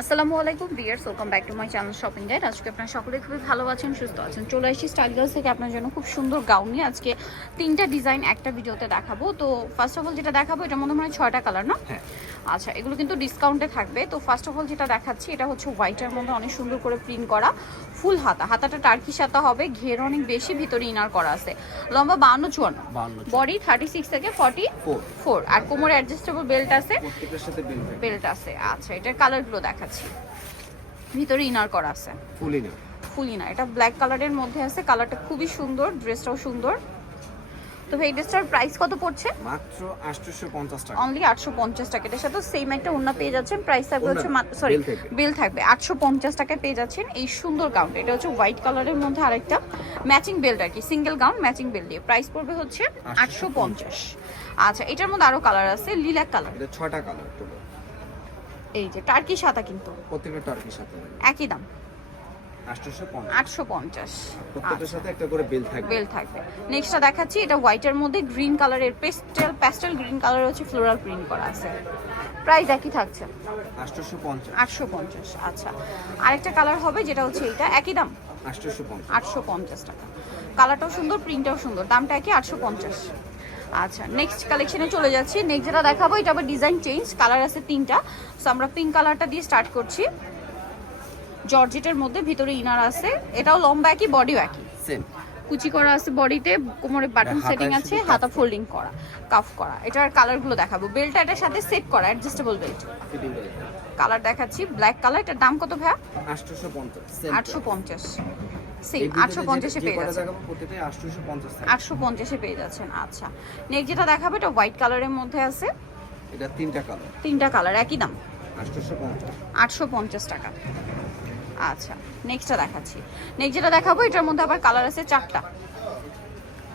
আসসালামু আলাইকুম viewers, welcome back to my channel shopping guide. আজকে আপনারা সকলে খুবই ভালো আছেন, সুস্থ আছেন। চলে আসি স্টাইল গার্লস থেকে আপনার জন্য খুব সুন্দর গাউন নিয়ে। আজকে 3টা ডিজাইন একটা ভিডিওতে দেখাবো। তো ফার্স্ট অফ অল যেটা দেখাবো, এটা মনে হয় 6টা কালার না? হ্যাঁ। আচ্ছা, এগুলো কিন্তু ডিসকাউন্টে থাকবে। তো ফার্স্ট অফ অল যেটা দেখাচ্ছি, এটা হচ্ছে হোয়াইটের মধ্যে অনেক সুন্দর করে প্রিন্ট করা, ফুল হাতাটা টার্কি হাতা হবে, ঘের অনেক বেশি, ভিতরে ইনার করা আছে। লম্বা 52-54, বডি 36 থেকে 44, আর কোমরে অ্যাডজাস্টেবল বেল্ট আছে, প্রত্যেকটার সাথে বেল্ট আছে। আচ্ছা, এটার কালারগুলো দেখাচ্ছি। ভিতরে ইনার করা আছে, ফুল ইনার। এটা ব্ল্যাক কালারের মধ্যে আছে, কালারটা খুবই সুন্দর, ড্রেসটাও সুন্দর। তো এই ড্রেসটার প্রাইস কত পড়ছে? মাত্র 850 টাকা, অনলি 850 টাকা। এটার সাথে সেম একটা ওড়না পেয়ে যাচ্ছেন, প্রাইস থাকবে হচ্ছে সরি বিল থাকবে 850 টাকায় পেয়ে যাচ্ছেন এই সুন্দর গাউন। এটা হচ্ছে হোয়াইট কালারের মধ্যে আরেকটা ম্যাচিং বেল্ট আর কি, সিঙ্গেল গাউন ম্যাচিং বেল্ট দিয়ে। প্রাইস পড়বে হচ্ছে 850। আচ্ছা, এটার মধ্যে আরো কালার আছে, লিলাক কালার। এটা 6টা কালার টোটাল। এই যে টার্কি সাদা, কিন্তু প্রত্যেকটা টার্কির সাথে একই দাম 850। প্রত্যেকটার সাথে একটা করে বেল থাকবে। নেক্সটটা দেখাচ্ছি, এটা হোয়াইটের মধ্যে গ্রিন কালারের প্যাস্টেল গ্রিন কালার হচ্ছে ফ্লোরাল প্রিন্ট করা আছে। প্রাইস একই থাকছে 850। আচ্ছা, আরেকটা কালার হবে যেটা হচ্ছে এটা, একই দাম 850 টাকা। কালারটাও সুন্দর, প্রিন্টটাও সুন্দর, দামটা একই 850। আচ্ছা, নেক্সট কালেকশনে চলে যাচ্ছি। নেক্সট যেটা দেখাবো, এটা আবার ডিজাইন চেঞ্জ, কালার আছে 3টা। সো আমরা পিঙ্ক কালারটা দিয়ে স্টার্ট করছি। জর্জেটের মধ্যে ভিতরে ইনার আছে, এটাও লম্বা একই, বডিও একই, সেম কুচি করা আছে বডিতে, কোমরে বাটন সেটিং আছে, হাতা ফোল্ডিং করা, কাফ করা। এটার কালারগুলো দেখাবো। বেল্টটা এটার সাথে সেট করা, অ্যাডজাস্টেবল বেল্ট। কালার দেখাচ্ছি, ব্ল্যাক কালার। এটার দাম কত ভাইয়া? 850। সেম 850 এ পেয়ে যাচ্ছেন, 850 এ পেয়ে যাচ্ছেন। আচ্ছা, নেক্সট যেটা দেখাবো, এটা হোয়াইট কালারের মধ্যে আছে। এটা 3টা কালার, একই দাম 850 টাকা। আচ্ছা, নেক্সটটা দেখাচ্ছি। নেক্সট যেটা দেখাবো, এটার মধ্যে আবার কালার আছে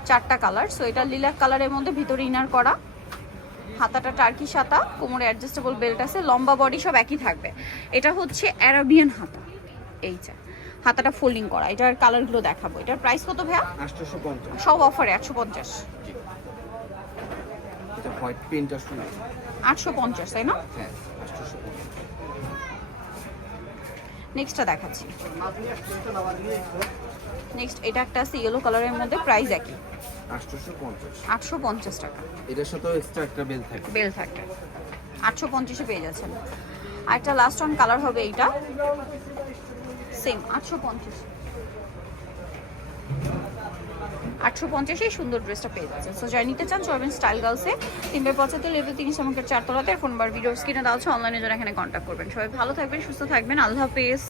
4টা কালার। সো এটা লিলাক কালারের মধ্যে, ভিতরে ইনার করা, হাতাটা টার্কি হাতা, কোমরে অ্যাডজাস্টেবল বেল্ট আছে, লম্বা বডি সব একই থাকবে। এটা হচ্ছে অ্যারাবিয়ান হাতা, এই যে হাতাটা ফোল্ডিং করা। এটার কালারগুলো দেখাবো। এটার প্রাইস কত ভাইয়া? 850। সব অফারে 850। এটা হোয়াইট প্রিন্ট আসলে 850, তাই না? হ্যাঁ, 850। নেক্সটটা দেখাচ্ছি। নেক্সট এটা একটা আছে ইয়েলো কালারের মধ্যে, প্রাইস একই 850 টাকা। এটার সাথেও এক্সট্রা একটা বেল থাকবে 850 এ পেয়ে যাচ্ছেন। আর একটা লাস্ট অন কালার হবে, এইটা সেম 850 এই সুন্দর ড্রেসটা পেয়ে যাচ্ছেন। সো যারা নিতে চান চলবেন স্টাইল গার্লসে, 375 লেভেল 3 সামগ্রীর 4 তলাতে। ফোন বার ভিডিও স্ক্রিনে দেওয়া আছে, অনলাইনে যারা এখানে কন্ট্যাক্ট করবেন। সবাই ভালো থাকবেন, সুস্থ থাকবেন, আল্লাহ হাফেজ।